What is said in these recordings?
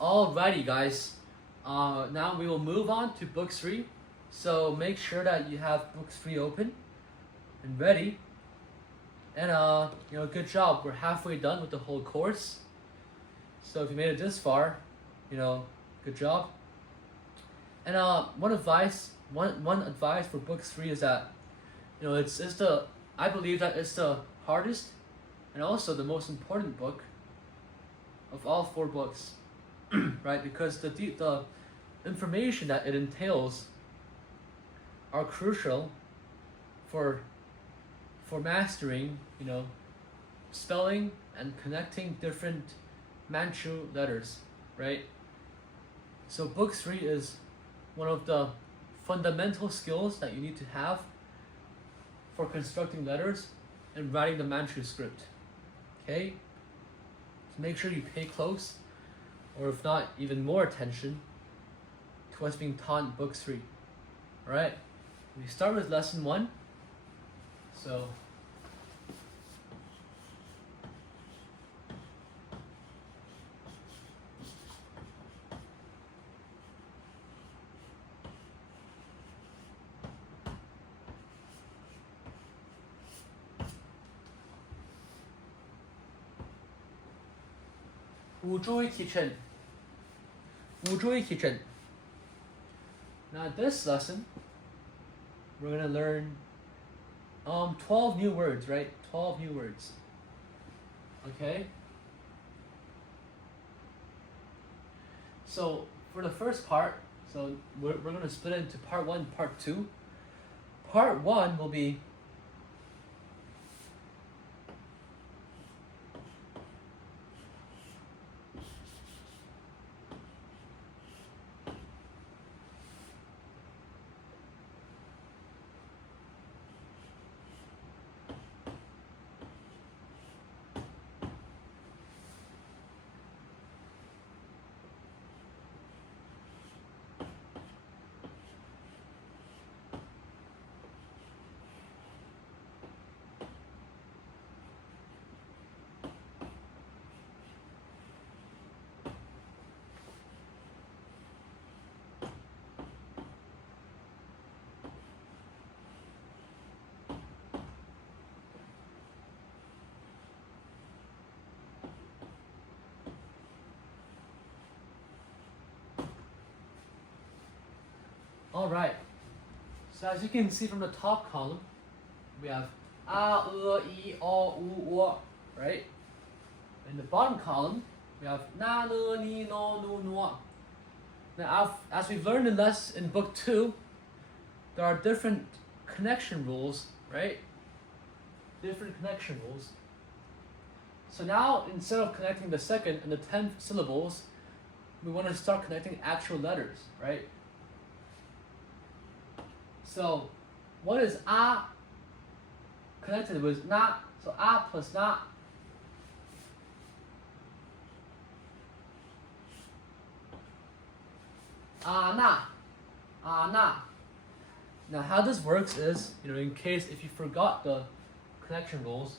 Alrighty, guys. Now we will move on to book 3. So make sure that you have book 3 open and ready. And good job. We're halfway done with the whole course. So if you made it this far, good job. And one advice for book 3 is that I believe that it's the hardest and also the most important book of all 4 books. Right, because the information that it entails are crucial for mastering, spelling and connecting different Manchu letters, right? So book 3 is one of the fundamental skills that you need to have for constructing letters and writing the Manchu script. Okay? So make sure you pay close, or if not, even more attention to what's being taught in book 3. Alright, we start with lesson 1. So, kitchen. Now this lesson, we're gonna learn 12 new words, right? 12 new words. Okay? So for the first part, so we're gonna split it into part 1 and part 2. Part 1 will be alright. So as you can see from the top column, we have a, e, I, o, u, o, right? In the bottom column, we have na, ni, no, nu, nuo. Now, as we've learned in book 2, there are different connection rules, right? Different connection rules. So now, instead of connecting the 2nd and the 10th syllables, we want to start connecting actual letters, right? So, what is a connected with na? So a plus na. Na. Na. Now how this works is, in case if you forgot the connection rules,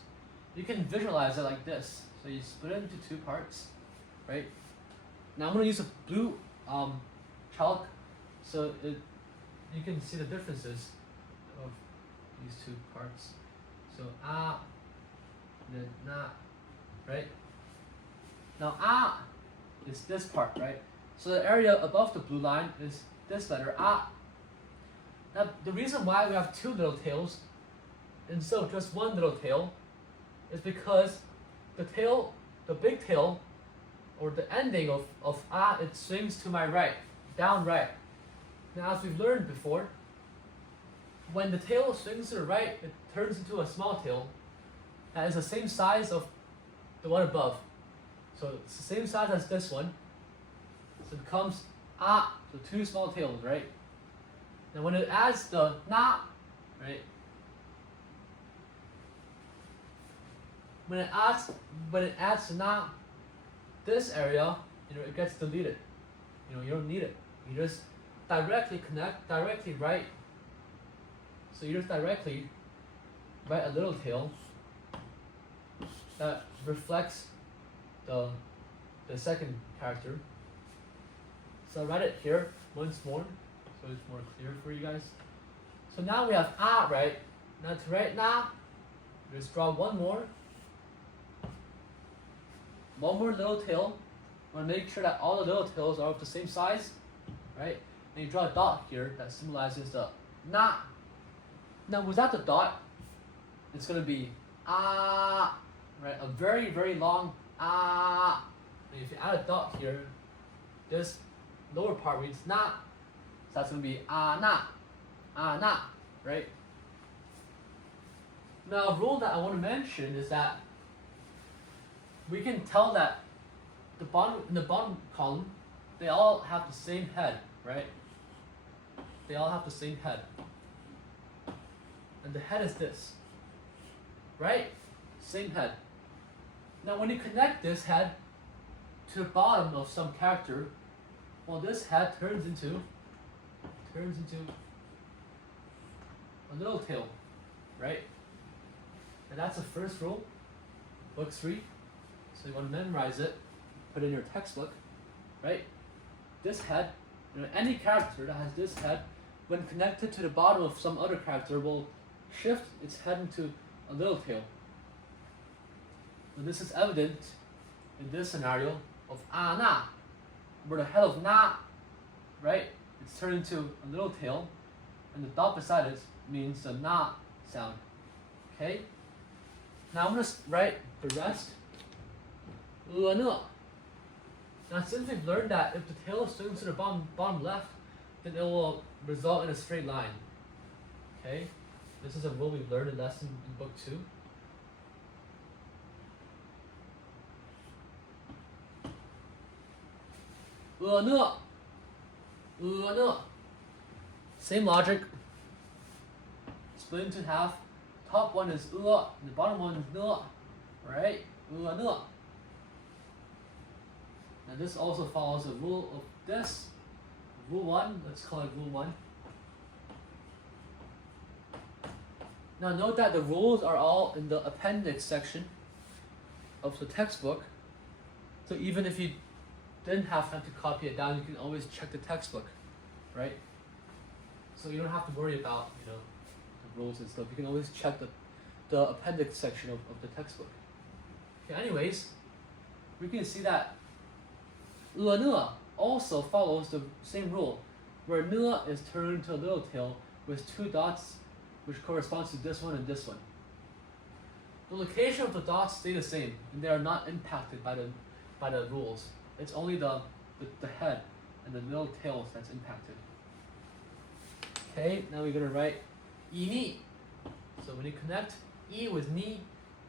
you can visualize it like this. So you split it into 2 parts, right? Now I'm going to use a blue chalk so you can see the differences of these 2 parts. So a, then na, right? Now a is this part, right? So the area above the blue line is this letter a. Now the reason why we have 2 little tails instead of just 1 little tail is because the big tail, or the ending of a, it swings to my right, down right. Now as we've learned before, when the tail swings to the right, it turns into a small tail that is the same size of the one above. So it's the same size as this one. So it becomes a, so 2 small tails, right? Now when it adds the na, right? When it adds the na, this area, it gets deleted. You don't need it. You just directly connect, directly write. So you just directly write a little tail that reflects the second character, So I write it here once more, so it's more clear for you guys. So now we have ah, right? Now to write na, just draw one more little tail. Want to make sure that all the little tails are of the same size, right? And you draw a dot here that symbolizes the na. Now without the dot, it's going to be ah, right? A very, very long ah. And if you add a dot here, this lower part reads na. So that's going to be ah na, right? Now a rule that I want to mention is that we can tell that in the bottom column, they all have the same head, right? They all have the same head. And the head is this, right? Same head. Now when you connect this head to the bottom of some character, well, this head turns into a little tail, right? And that's the first rule, book 3. So you want to memorize it, put it in your textbook, right? This head, any character that has this head, when connected to the bottom of some other character, will shift its head into a little tail. And this is evident in this scenario of na, where the head of na, right, it's turned into a little tail, and the dot beside it means the na sound. Okay? Now I'm going to write the rest. Now since we've learned that if the tail is turned to the bottom left, then it will result in a straight line. Okay? This is a rule we've learned in lesson in book 2. Same logic. Split into half. Top one is and the bottom one is right? And this also follows the rule of this. Rule 1, let's call it rule 1. Now note that the rules are all in the appendix section of the textbook. So even if you didn't have time to copy it down, you can always check the textbook, right? So you don't have to worry about, the rules and stuff. You can always check the appendix section of the textbook. Okay, anyways, we can see that also follows the same rule, where is turned into a little tail with 2 dots, which corresponds to this one and this one. The location of the dots stay the same, and they are not impacted by the rules. It's only the head and the little tails that's impacted. Okay, now we're gonna write ini. So when you connect I with ni,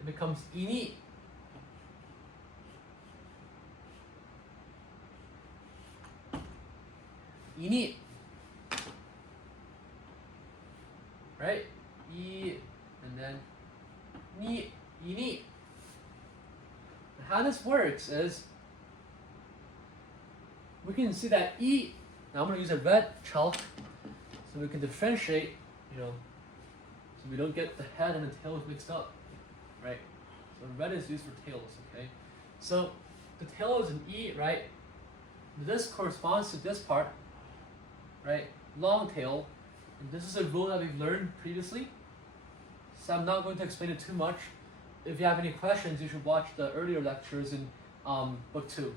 it becomes ini. Ini. Right? I and then ni, ini. How this works is we can see that I, now I'm going to use a red chalk so we can differentiate, so we don't get the head and the tails mixed up, right? So red is used for tails, okay? So the tail is an I, right? This corresponds to this part, right? Long tail. And this is a rule that we've learned previously. So I'm not going to explain it too much. If you have any questions, you should watch the earlier lectures in book 2.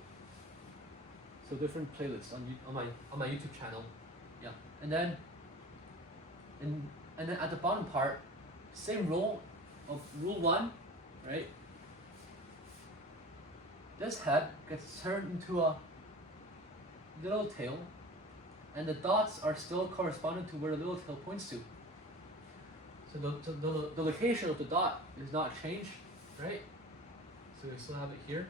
So different playlists on my YouTube channel. Yeah. And then at the bottom part, same rule of rule 1, right? This head gets turned into a little tail, and the dots are still corresponding to where the little tail points to. So the location of the dot is not changed, right? So we still have it here.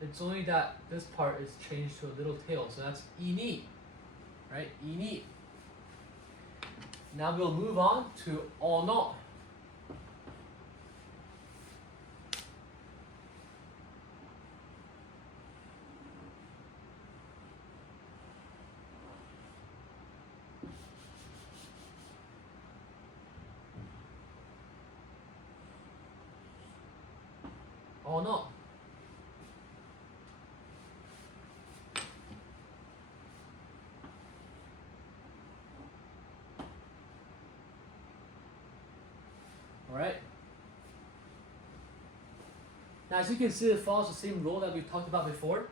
It's only that this part is changed to a little tail, so that's ini, right? Ini. Now we'll move on to ono. Ono. Now, as you can see, it follows the same rule that we talked about before.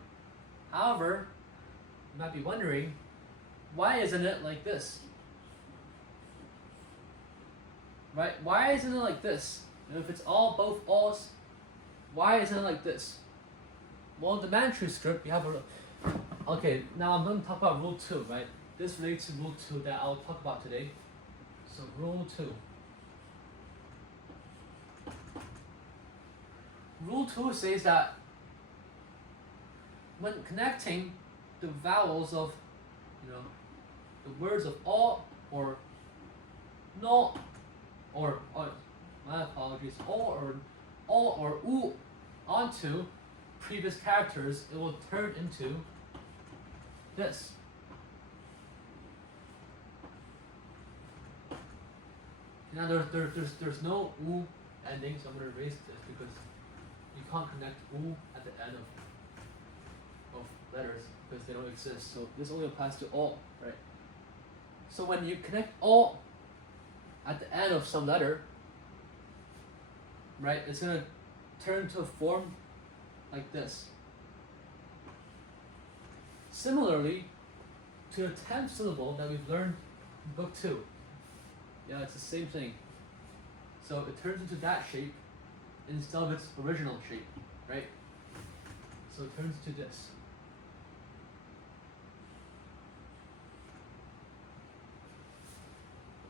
However, you might be wondering, why isn't it like this? Right? Why isn't it like this? And if it's all both alls, why isn't it like this? Well, in the Manchu script, we have a... Okay, now I'm going to talk about rule 2, right? This relates to rule 2 that I'll talk about today. So, rule 2. Rule 2 says that when connecting the vowels of, the words of all or no, or my apologies, all or u onto previous characters, it will turn into this. Now there's no u ending, so I'm going to erase this because you can't connect u at the end of letters because they don't exist. So this only applies to all, right? So when you connect all at the end of some letter, right, it's going to turn to a form like this. Similarly to the 10th syllable that we've learned in book 2. Yeah, it's the same thing. So it turns into that shape instead of its original shape, right? So it turns into this.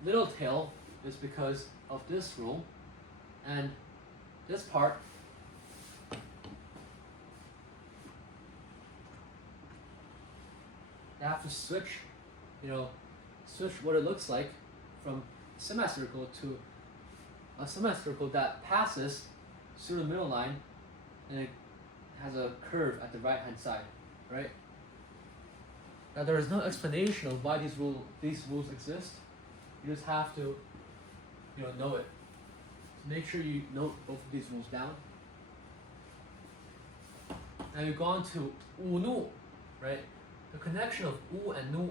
Little tail is because of this rule, and this part you have to switch, switch what it looks like from semicircle to a semicircle that passes through the middle line and it has a curve at the right hand side, right? Now there is no explanation of why these rules exist. You just have to know it. So make sure you note both of these rules down. Now you go on to u nu, right? The connection of u and nu.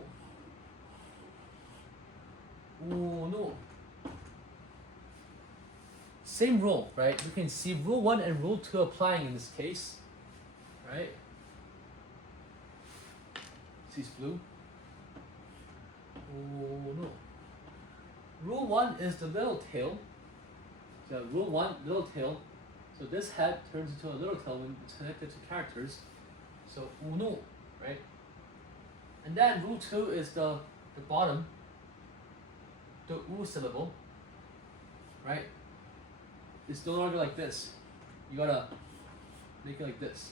U nu. Same rule, right? We can see rule 1 and rule 2 applying in this case, right? See it's blue. U nu. Rule 1 is the little tail. So rule 1, little tail. So this head turns into a little tail when it's connected to characters. So u nu, right? And then rule 2 is the bottom, the u syllable, right? It's no longer like this. You gotta make it like this.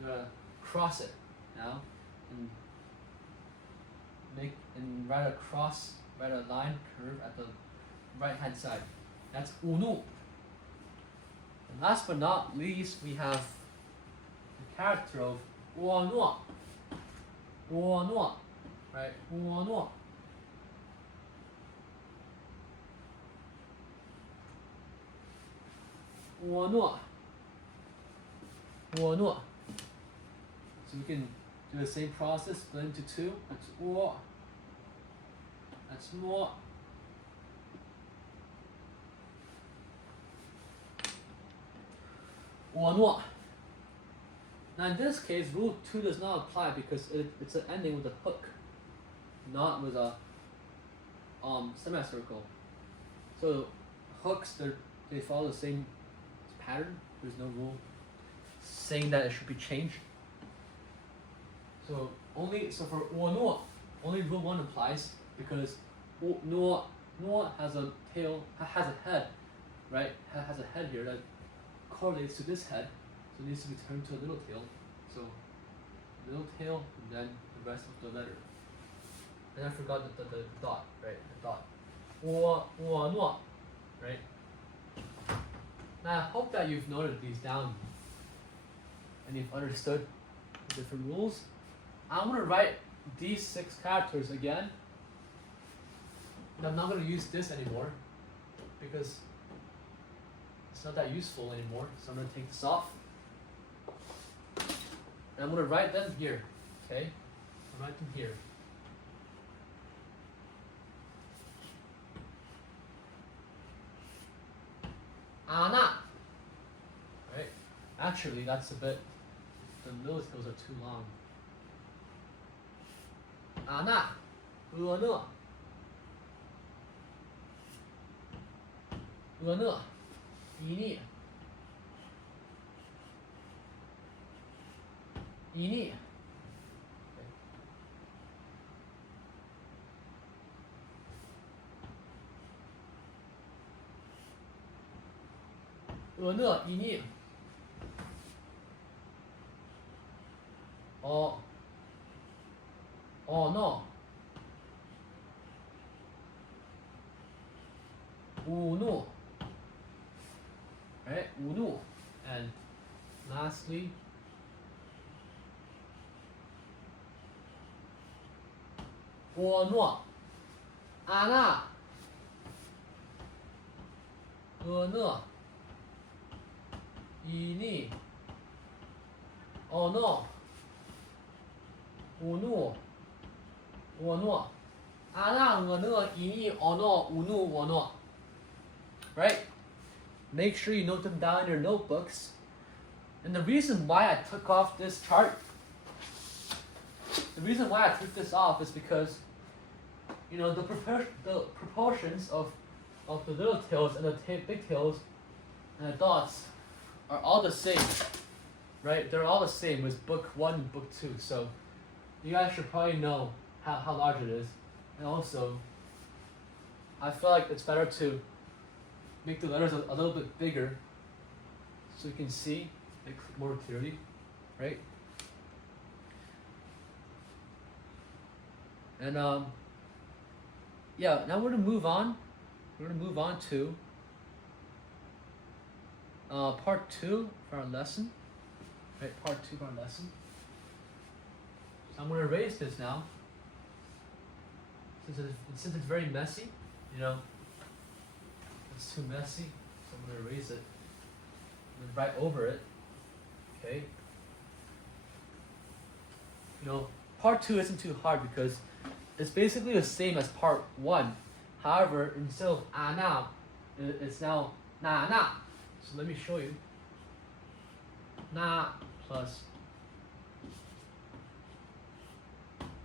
You gotta cross it now and write a line curve at the right hand side. That's u nu. And last but not least, we have the character of wo nuo. Wo nuo, right? Wo nuo. Wo nuo. Wo nuo. So we can do the same process, split into two. That's wo. That's nuo. Wo nuo. Now in this case, rule 2 does not apply because it's an ending with a hook, not with a semicircle. So hooks, they follow the same pattern. There's no rule saying that it should be changed. So for wo nuo, only rule 1 applies because nuo has a tail, has a head, right? Has a head here that correlates to this head. So it needs to be turned to a little tail. So little tail and then the rest of the letter. And I forgot the dot, right? The dot. Wo nuo, right? Now I hope that you've noted these down and you've understood the different rules. I'm gonna write these 6 characters again. And I'm not gonna use this anymore because it's not that useful anymore. So I'm gonna take this off. And I'm going to write them here, okay? I'll write them here. Ana, right? Actually, that's a bit. The little hills are too long. 啊那，呢，呢，一逆，一逆，呢，一逆。哦，哦 no，五怒。Right, 五怒。And lastly, 我诺，阿那，呢，一逆，哦 no，五怒，我诺，阿那，呢，一逆，哦 no，五怒，我诺。Right? Make sure you note them down in your notebooks. And the reason why I took off this chart, the reason why I took this off is because, you know, the proportions of the little tails and the big tails and the dots are all the same, right? They're all the same with book 1 and book 2. So you guys should probably know how large it is. And also, I feel like it's better to make the letters a little bit bigger so you can see it more clearly, right? And yeah, now we're gonna move on. We're gonna move on to part 2 of our lesson. Right, part 2 of our lesson. So I'm gonna erase this now. Since it's very messy, you know, it's too messy, so I'm gonna erase it. And write over it. Okay. You know, part 2 isn't too hard because it's basically the same as part 1. However, instead of now, it's now na. So let me show you. Na plus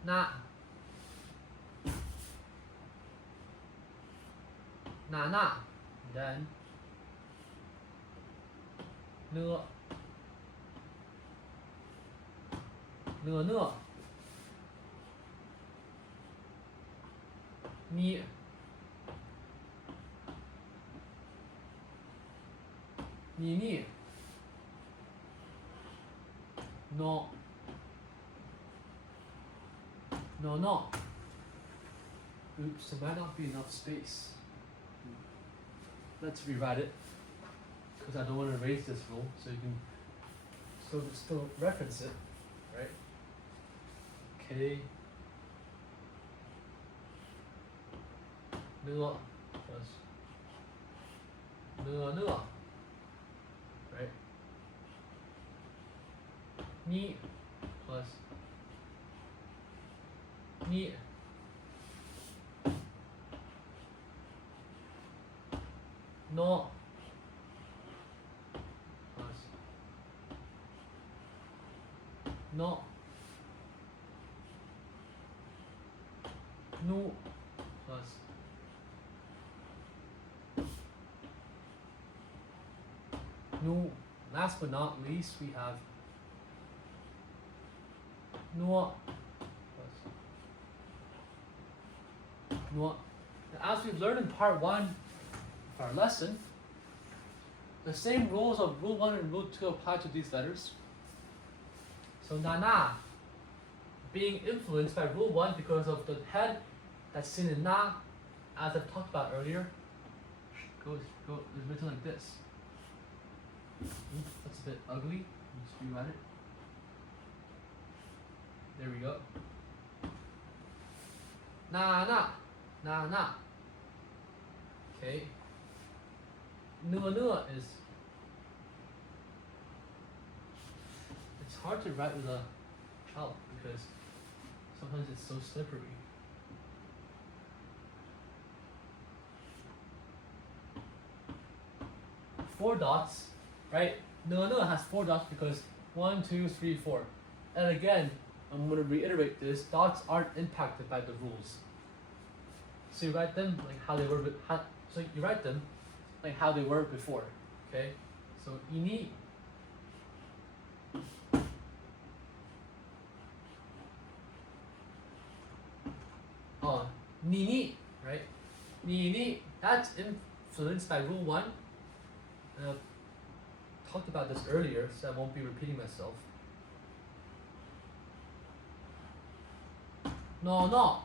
na. Na. Then ne. Ni. Ni. No. Oops, there might not be enough space. Let's rewrite it because I don't want to erase this rule, so you can still reference it, right? Okay. Ne plus ne, right? Ni plus ni. No plus no. Nu plus nu. Last but not least, we have no plus no. As we've learned in part 1 of our lesson, the same rules of rule 1 and rule 2 apply to these letters. So na being influenced by rule 1 because of the head that's seen in na, as I've talked about earlier, is written like this. Oops, that's a bit ugly. Let's rewrite it. There we go. Na. Okay. Nu is. It's hard to write with a chalk because sometimes it's so slippery. Four dots, right? No has 4 dots because 1, 2, 3, 4. And again, I'm going to reiterate this, dots aren't impacted by the rules. So you write them like how they were, so you write them like how they were before, okay? So ini, nini, right? Nini, that's influenced by rule 1. I've talked about this earlier, so I won't be repeating myself. No.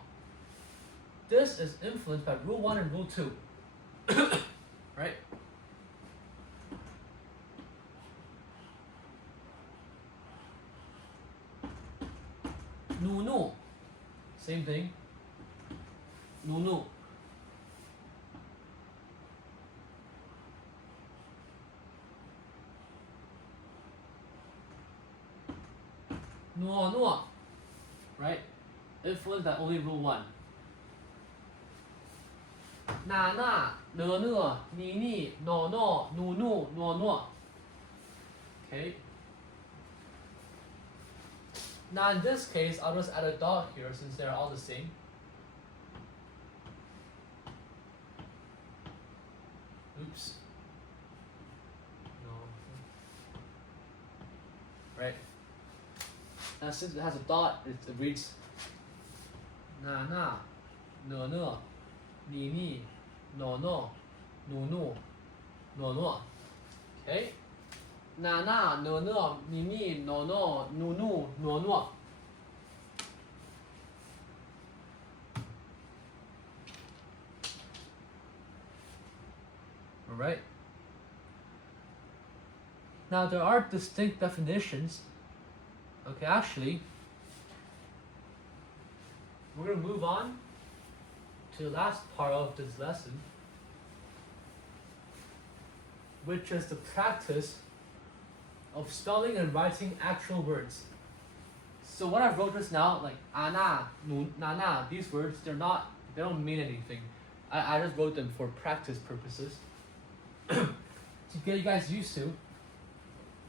This is influenced by rule 1 and rule 2. Right? Nunu. Same thing. Nunu. Nuo. Right? Influenced by only rule 1. Na, ni, no, nu. Okay? Now in this case, I'll just add a dot here since they're all the same. Oops. No. Right? Now since it has a dot, it reads na, no, ni, no, no. Okay? Na, no, ni, no, no. Alright? Now there are distinct definitions. Okay, actually, we're going to move on to the last part of this lesson, which is the practice of spelling and writing actual words. So what I wrote just now, like ana, nu, nana, these words, they don't mean anything. I just wrote them for practice purposes to get you guys used to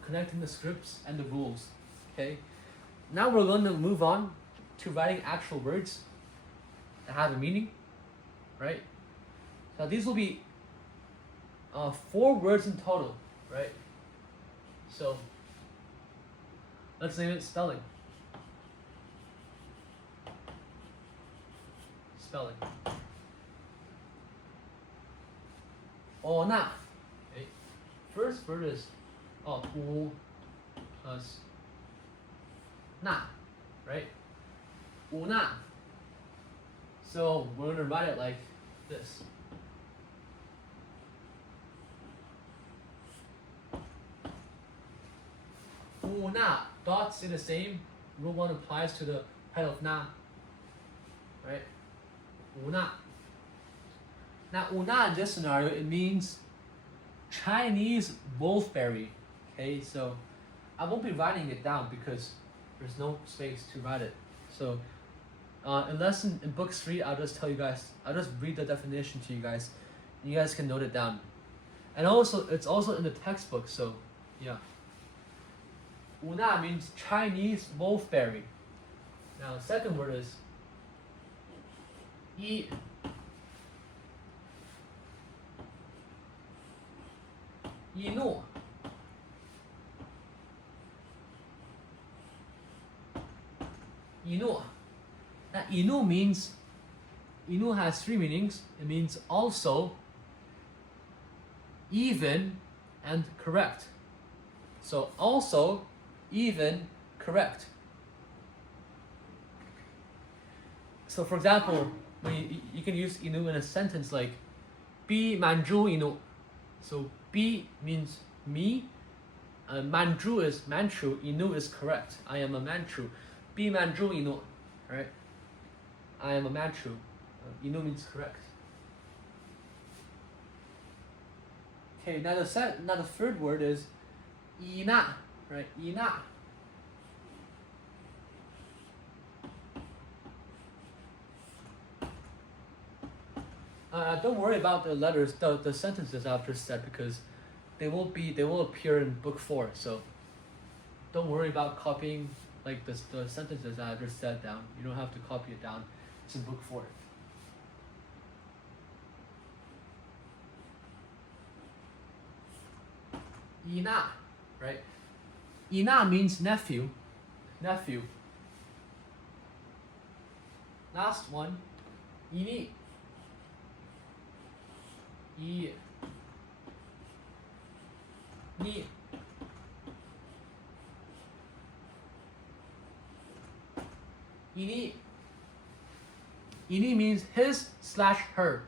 connecting the scripts and the rules. Okay, now we're going to move on to writing actual words that have a meaning, right? Now these will be 4 words in total, right? So let's name it spelling. Spelling. Ona. Okay. First word is u plus na, right? Una. So we're going to write it like this. Una. Dots stay the same. Rule 1 applies to the head of na. Right? Una. Now, una in this scenario, it means Chinese wolfberry. Okay, so I won't be writing it down because there's no space to write it. So in book 3, I'll just read the definition to you guys. You guys can note it down. And also, it's also in the textbook, so yeah. Una means Chinese wolfberry. Now, the second word is yi. Inu. Inu. Now, Inu has 3 meanings. It means also, even, and correct. So also, even, correct. So for example, when you can use Inu in a sentence like Bi Manchu Inu. So Bi means me, Manchu is Manchu, Inu is correct. I am a Manchu. Bi Manchu Inu. Right? I am a Manchu. Inu means correct. Okay, now the third word is ina, right? Ina. Don't worry about the letters, the sentences I've just said, because they will appear in book 4. So don't worry about copying like the sentences that I just said down. You don't have to copy it down. It's in book 4. Ina, right? Ina means nephew. Nephew. Last one, ini. Ni. Ini. Ini means his/her.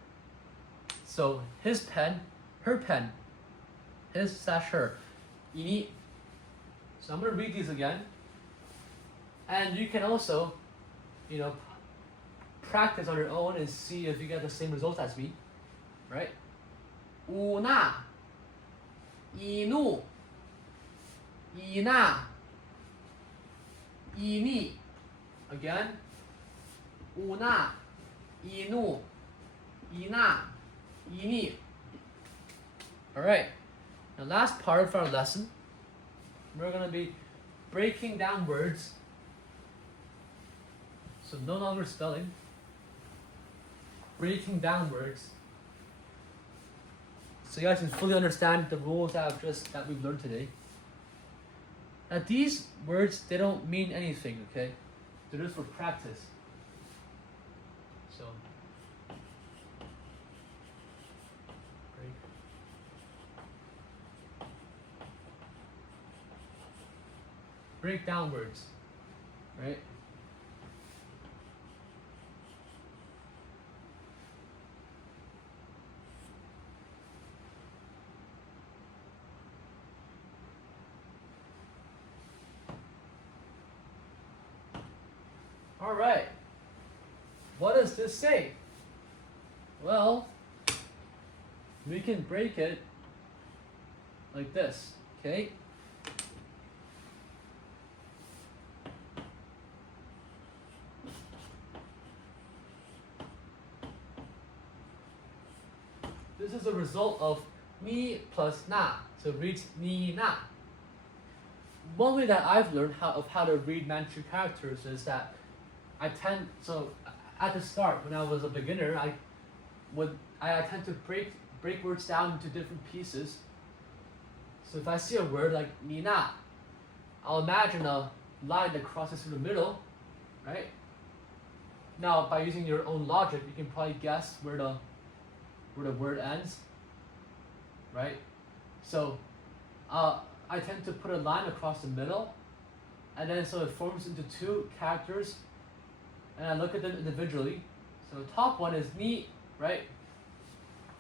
So his pen, her pen. His/her. Ini. So I'm going to read these again. And you can also, practice on your own and see if you get the same results as me. Right? Una. Inu. Ina. Ini. Again. Una. Inu. Ina. Ini. Alright. The last part of our lesson, we're going to be breaking down words. So no longer spelling. Breaking down words. So you guys can fully understand the rules that we've learned today. Now these words, they don't mean anything, okay? They're just for practice. So break down words, right? All right. What does this say? Well, we can break it like this, okay? This is a result of ni plus na, so it reads ni na. One way that I've learned how to read Manchu characters is that at the start when I was a beginner, I tend to break words down into different pieces. So if I see a word like ni na, I'll imagine a line that crosses through the middle, right? Now by using your own logic, you can probably guess where the word ends, right? So I tend to put a line across the middle, and then so it forms into two characters, and I look at them individually. So the top one is ni, right?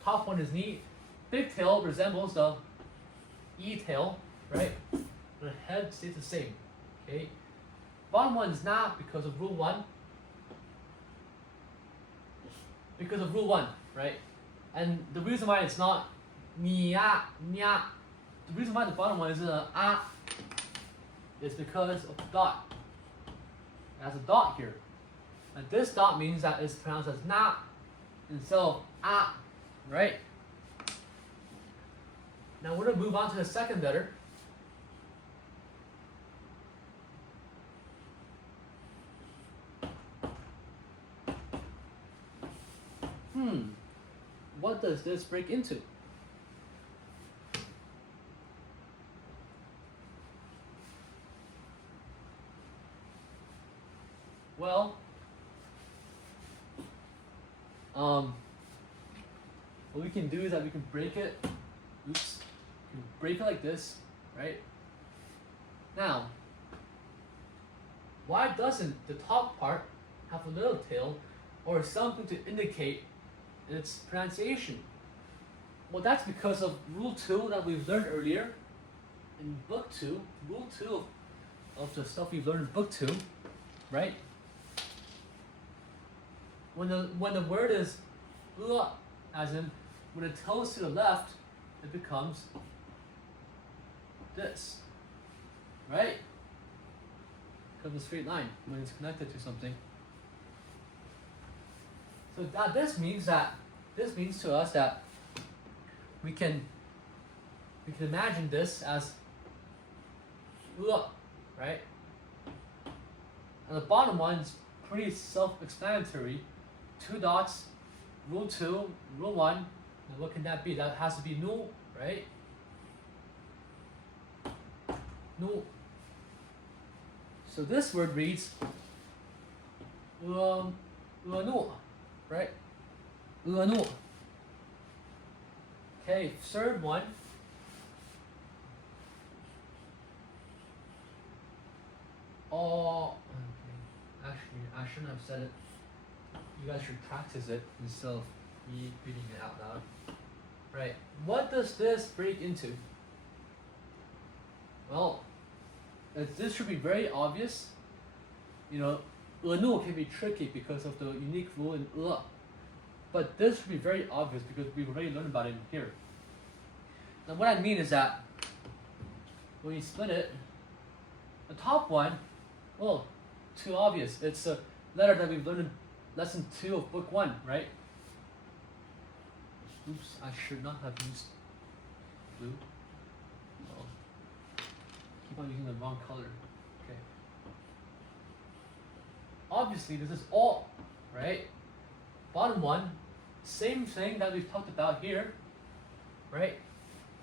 Top one is ni. Big tail resembles the e tail, right? The head stays the same, okay? Bottom one is na because of rule 1. Because of rule 1, right? And the reason why it's not nia, nya, the reason why the bottom one is a is because of the dot. It has a dot here. And this dot means that it's pronounced as na instead of a, right? Now we're going to move on to the second letter. What does this break into? Well, what we can do is that we can break it. Oops. We can break it like this, right? Now, why doesn't the top part have a little tail or something to indicate its pronunciation? Well, that's because of rule 2 that we've learned earlier in book 2. Rule 2 of the stuff we've learned in book 2, right? When the word is as in when it tilts to the left, it becomes this, right? Becomes a straight line when it's connected to something. So this means to us that we can we can imagine this as right? And the bottom one is pretty self-explanatory. 2 dots, rule 2, rule 1. And what can that be? That has to be nu, right? Nu. So this word reads nu, right? Nu. Okay, third one. Oh, okay. Actually, I shouldn't have said it. You guys should practice it instead of me reading it out loud. Right. What does this break into? Well, this should be very obvious. You know, nu can be tricky because of the unique rule in but this should be very obvious because we've already learned about it in here. Now what I mean is that when you split it, the top one, well, too obvious. It's a letter that we've learned in lesson 2 of book 1, right? Oops, I should not have used blue. Oh. Keep on using the wrong color. Okay. Obviously, this is all, right? Bottom one, same thing that we've talked about here, right?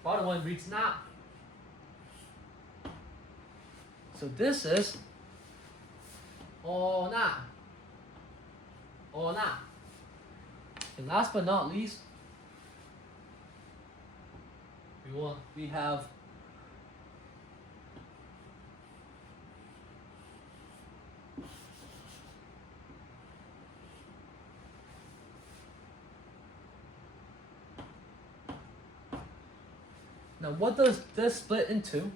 Bottom one reads na. So this is na. Na. And last but not least, we have now what does this split into?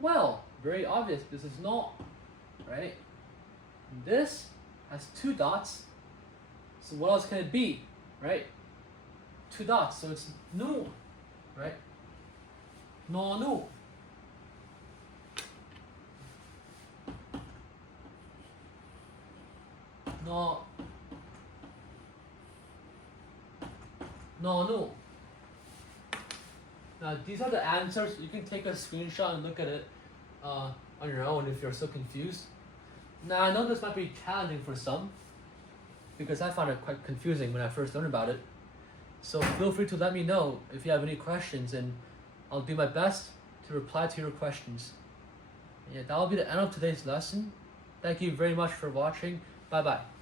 Well, very obvious. This is not, right? This has 2 dots. So what else can it be, right? 2 dots, so it's nu, right? No nu. No. No nu. Now these are the answers. You can take a screenshot and look at it on your own if you're so confused. Now I know this might be challenging for some because I found it quite confusing when I first learned about it. So feel free to let me know if you have any questions and I'll do my best to reply to your questions. Yeah, that will be the end of today's lesson. Thank you very much for watching. Bye bye.